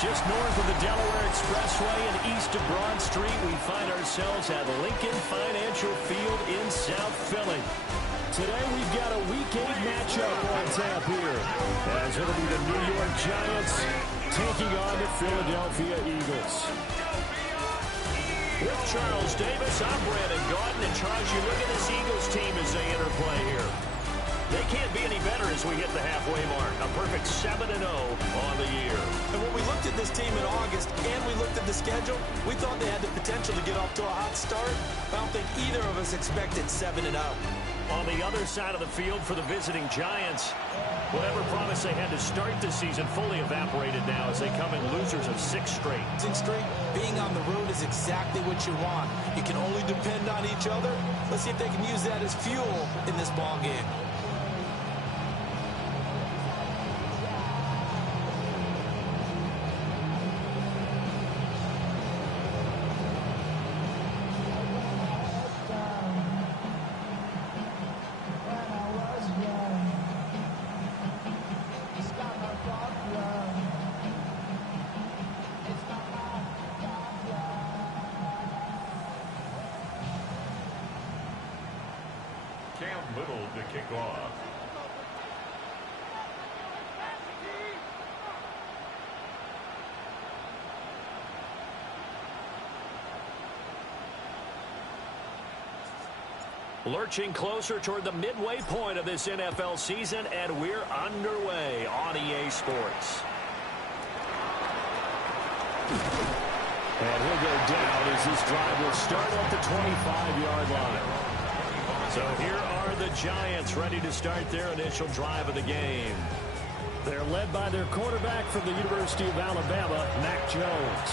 Just north of the Delaware Expressway and east of Broad Street, we find ourselves at Lincoln Financial Field in South Philly. Today we've got a Week 8 matchup on tap here, as it'll be the New York Giants taking on the Philadelphia Eagles. With Charles Davis, I'm Brandon Gaudin, and Charles, you look at this Eagles team as they interplay here. They can't be any better as we hit the halfway mark. A perfect 7-0 on the year. And when we looked at this team in August and we looked at the schedule, we thought they had the potential to get off to a hot start. I don't think either of us expected 7-0. On the other side of the field for the visiting Giants, whatever promise they had to start the season fully evaporated now as they come in losers of 6 straight. 6 straight, being on the road is exactly what you want. You can only depend on each other. Let's see if they can use that as fuel in this ball game. Little to kick off. Lurching closer toward the midway point of this NFL season, and we're underway on EA Sports. And he'll go down as this drive will start at the 25-yard line. So here are the Giants ready to start their initial drive of the game. They're led by their quarterback from the University of Alabama, Mac Jones.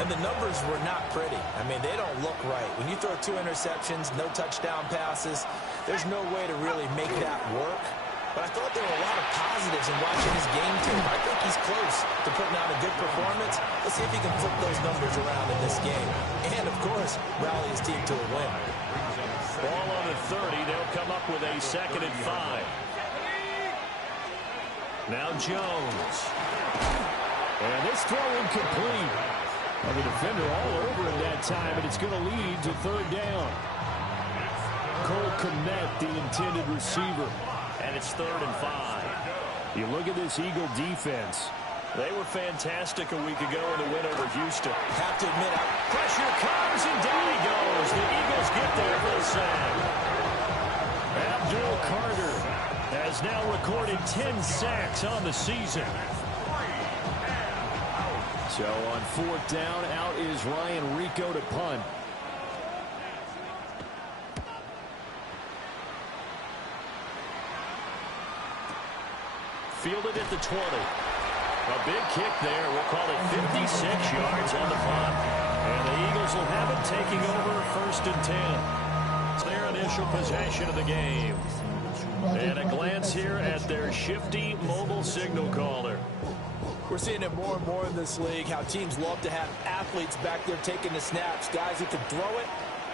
And the numbers were not pretty. I mean, they don't look right. When you throw 2 interceptions, no touchdown passes, there's no way to really make that work. But I thought there were a lot of positives in watching his game tape. I think he's close to putting out a good performance. Let's see if he can flip those numbers around in this game. And, of course, rally his team to a win. Ball on the 30. They'll come up with a 2nd and 5. Now Jones. And this throw incomplete. Well, the defender all over him that time, and it's going to lead to 3rd down. Cole Kmet, the intended receiver. And it's 3rd and 5. You look at this Eagle defense. They were fantastic a week ago in the win over Houston. Have to admit, pressure comes, and down he goes. The Eagles get there for the sack. Abdul Carter has now recorded 10 sacks on the season. So on 4th down, out is Ryan Rico to punt. Fielded at the 20. A big kick there. We'll call it 56 yards on the punt. And the Eagles will have it taking over 1st and 10. It's their initial possession of the game. And a glance here at their shifty mobile signal caller. we're seeing it more and more in this league, how teams love to have athletes back there taking the snaps, guys who can throw it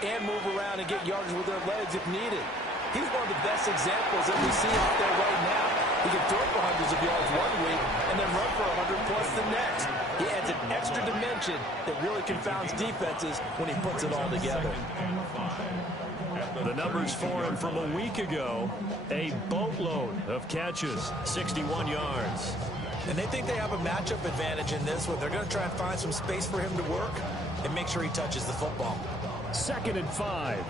and move around and get yardage with their legs if needed. He's one of the best examples that we see out there right now. He can throw for hundreds of yards one week and then run for 100+ the next. He adds an extra dimension that really confounds defenses when he puts it all together. The numbers for him from a week ago, a boatload of catches, 61 yards. And they think they have a matchup advantage in this one. They're going to try and find some space for him to work and make sure he touches the football. 2nd and 5.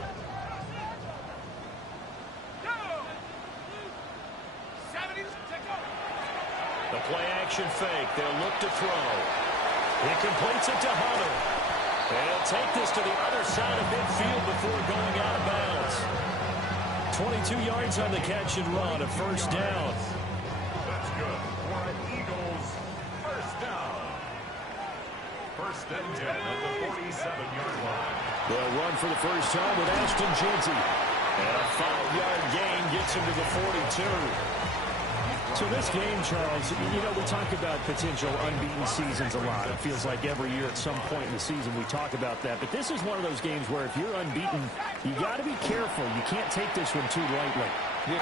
The play action fake. They'll look to throw. He completes it to Hunter. And he'll take this to the other side of midfield before going out of bounds. 22 yards on the catch and run, a first down. That's good for an Eagles first down. 1st and 10 at the 47-yard line. They'll run for the first time with Ashton Jeanty. And a 5-yard gain gets him to the 42. So this game, Charles, you know, we talk about potential unbeaten seasons a lot. It feels like every year at some point in the season we talk about that. But this is one of those games where if you're unbeaten, you got to be careful. You can't take this one too lightly. Yeah,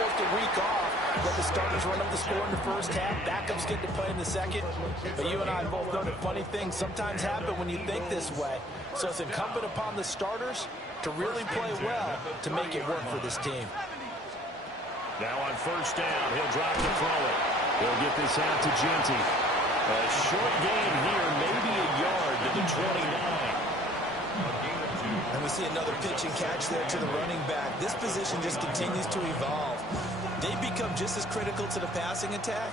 almost a week off. Let the starters run up the score in the first half. Backups get to play in the second. But you and I both know that funny things sometimes happen when you think this way. So it's incumbent upon the starters to really play well to make it work for this team. Now on first down, he'll drop to throw it. He'll get this out to Genty. A short gain here, maybe a yard to the 29. And we see another pitch and catch there to the running back. This position just continues to evolve. They become just as critical to the passing attack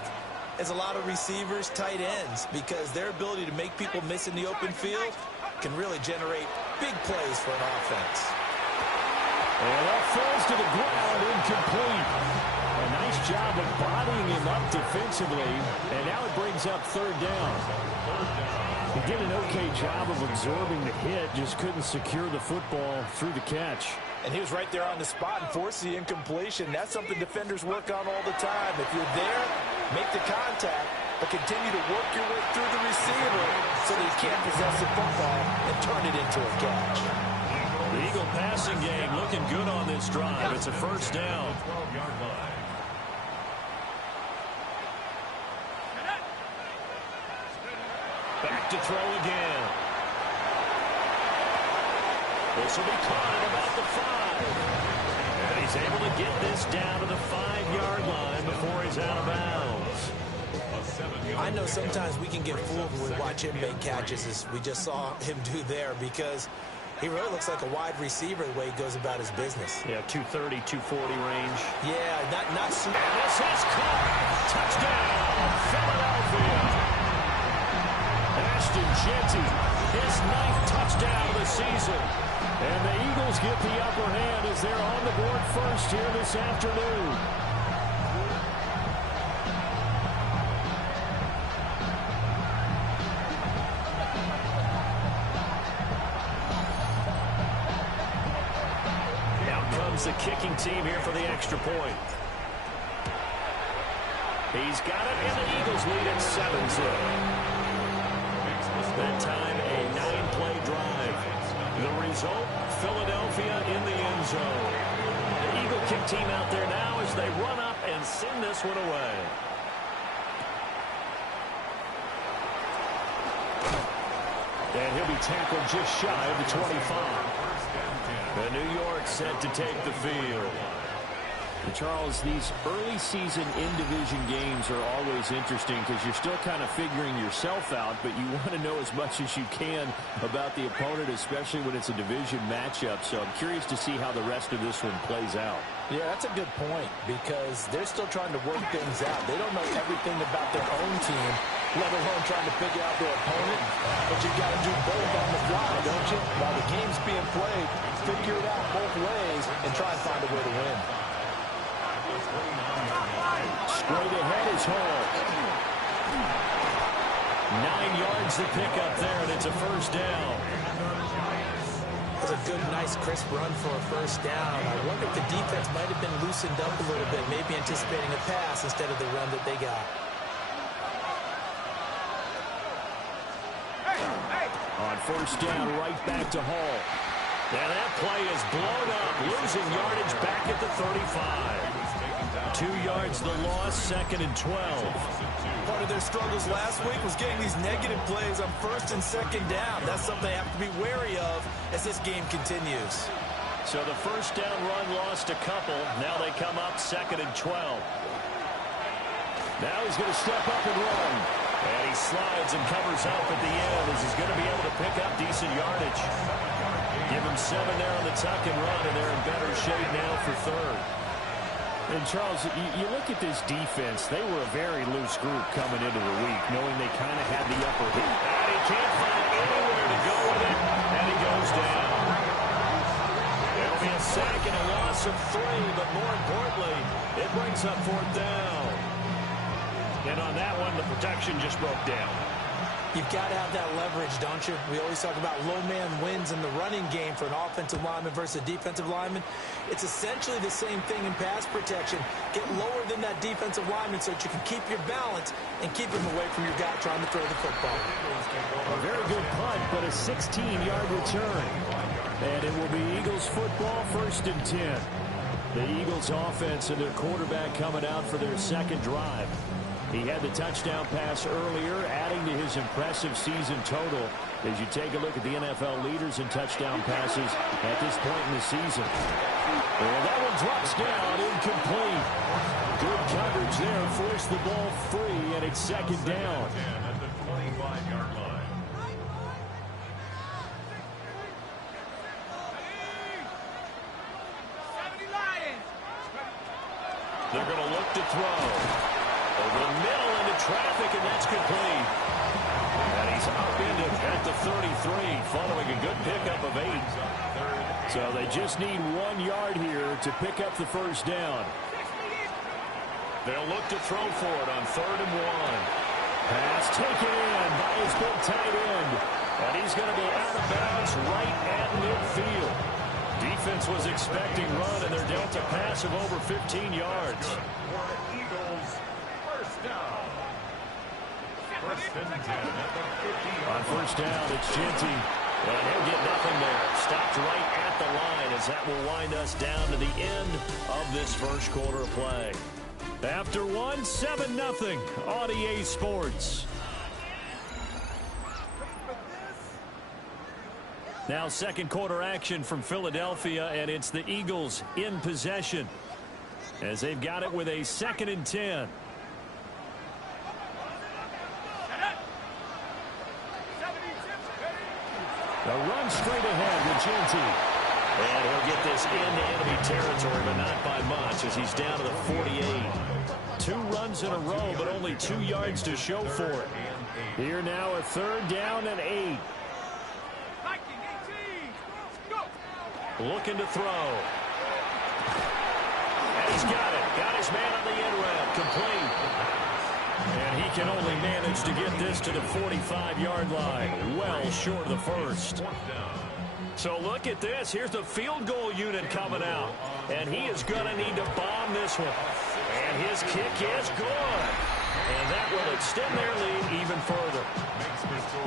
as a lot of receivers, tight ends, because their ability to make people miss in the open field can really generate big plays for an offense. And that falls to the ground, incomplete. A nice job of bodying him up defensively, and now it brings up third down. He did an okay job of absorbing the hit, just couldn't secure the football through the catch. And he was right there on the spot and forced the incompletion. That's something defenders work on all the time. If you're there, make the contact, but continue to work your way through the receiver so that he can't possess the football and turn it into a catch. The Eagle passing game looking good on this drive. It's a first down. Back to throw again. This will be caught at about the 5. And he's able to get this down to the 5-yard line before he's out of bounds. I know sometimes we can get fooled when we watch him make catches, as we just saw him do there, because he really looks like a wide receiver the way he goes about his business. Yeah, 230, 240 range. Yeah, not super. And this is caught. Touchdown, Philadelphia. Ashton Genty, his 9th touchdown of the season. And the Eagles get the upper hand as they're on the board first here this afternoon. The kicking team here for the extra point. He's got it, and the Eagles lead at 7-0. That time, a 9-play drive. The result, Philadelphia in the end zone. The Eagle kick team out there now as they run up and send this one away. And he'll be tackled just shy of the 25. And New York set to take the field. And Charles, these early season in-division games are always interesting because you're still kind of figuring yourself out, but you want to know as much as you can about the opponent, especially when it's a division matchup. So I'm curious to see how the rest of this one plays out. Yeah, that's a good point, because they're still trying to work things out. They don't know everything about their own team, let alone trying to figure out their opponent. But you've got to do both on the fly, don't you? While the game's being played, figure it out both ways and try and find a way to win. Straight ahead is Hall. 9 yards to pick up there, and it's a first down. That's a good, nice, crisp run for a first down. I wonder if the defense might have been loosened up a little bit, maybe anticipating a pass instead of the run that they got. On first down, right back to Hall. And that play is blown up, losing yardage back at the 35. 2 yards the loss, 2nd and 12. Part of their struggles last week was getting these negative plays on first and second down. That's something they have to be wary of as this game continues. So the first down run lost a couple. Now they come up 2nd and 12. Now he's going to step up and run. And he slides and covers up at the end as he's going to be able to pick up decent yardage. Give him 7 there on the tuck and run, and they're in better shape now for third. And, Charles, you look at this defense. They were a very loose group coming into the week, knowing they kind of had the upper hand. And he can't find anywhere to go with it, and he goes down. It'll be a sack and a loss of 3, but more importantly, it brings up 4th down. And on that one, the protection just broke down. You've got to have that leverage, don't you? We always talk about low man wins in the running game for an offensive lineman versus a defensive lineman. It's essentially the same thing in pass protection. Get lower than that defensive lineman so that you can keep your balance and keep him away from your guy trying to throw the football. A very good punt, but a 16-yard return. And it will be Eagles football, 1st and 10. The Eagles offense and their quarterback coming out for their second drive. He had the touchdown pass earlier, adding to his impressive season total as you take a look at the NFL leaders in touchdown passes at this point in the season. And that one drops down, incomplete. Good coverage there, forced the ball free, and it's second down. At the 25-yard line. They're going to look to throw. Over the middle into traffic, and that's complete. And he's up into at the 33, following a good pickup of 8. So they just need 1 yard here to pick up the first down. They'll look to throw for it on 3rd and 1. Pass taken in by his big tight end. And he's going to be out of bounds right at midfield. Defense was expecting run, and they're dealt a pass of over 15 yards. Eagles, first down. First and 10 at the 50-yard On first down, it's Genty. And he'll get nothing there. Stopped right at the line as that will wind us down to the end of this first quarter of play. After one, 7-0 on EA Sports. Now second quarter action from Philadelphia, and it's the Eagles in possession as they've got it with a 2nd and 10. The run straight ahead with Genty. And he'll get this into enemy territory, but not by much as he's down to the 48. 2 runs in a row, but only 2 yards to show for it. Here now a 3rd down and 8. Looking to throw. And he's got it. Got his man on the end route. Complete. And he can only manage to get this to the 45-yard line. Well short of the first. So look at this. Here's the field goal unit coming out. And he is going to need to bomb this one. And his kick is good. And that will extend their lead even further.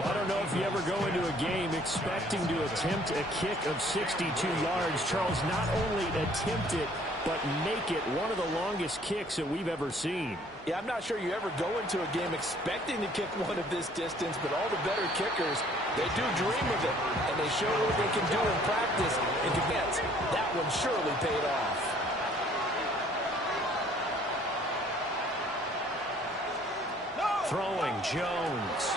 I don't know if you ever go into a game expecting to attempt a kick of 62 yards. Charles, not only attempt it, but make it one of the longest kicks that we've ever seen. Yeah, I'm not sure you ever go into a game expecting to kick one of this distance, but all the better kickers, they do dream of it, and they show what they can do in practice and defense. That one surely paid off. Throwing Jones.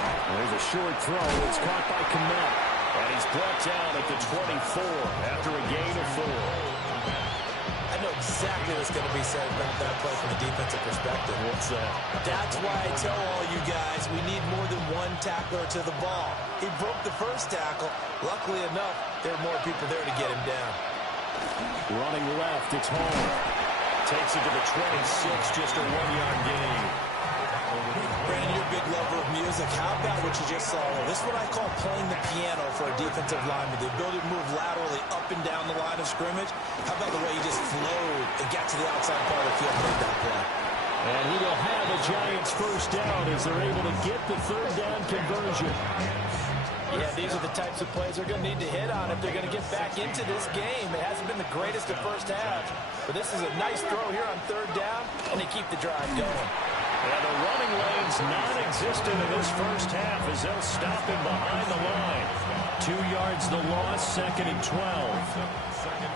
There's a short throw. It's caught by Kmet. And he's brought down at the 24 after a gain of 4. I know exactly what's going to be said about that play from a defensive perspective. What's that? That's why I tell all you guys we need more than one tackler to the ball. He broke the first tackle. Luckily enough, there were more people there to get him down. Running left, it's home. Takes it to the 26, just a 1-yard gain. Brandon, you're a big lover of music. How about what you just saw? This is what I call playing the piano for a defensive lineman. The ability to move laterally up and down the line of scrimmage. How about the way he just flowed and got to the outside part of the field and made that play? And he will have the Giants first down as they're able to get the 3rd down conversion. Yeah, these are the types of plays they're going to need to hit on if they're going to get back into this game. It hasn't been the greatest of first halves, but this is a nice throw here on 3rd down, and they keep the drive going. And the running lane's non-existent in this first half as they'll stop him behind the line. 2 yards the loss, 2nd and 12.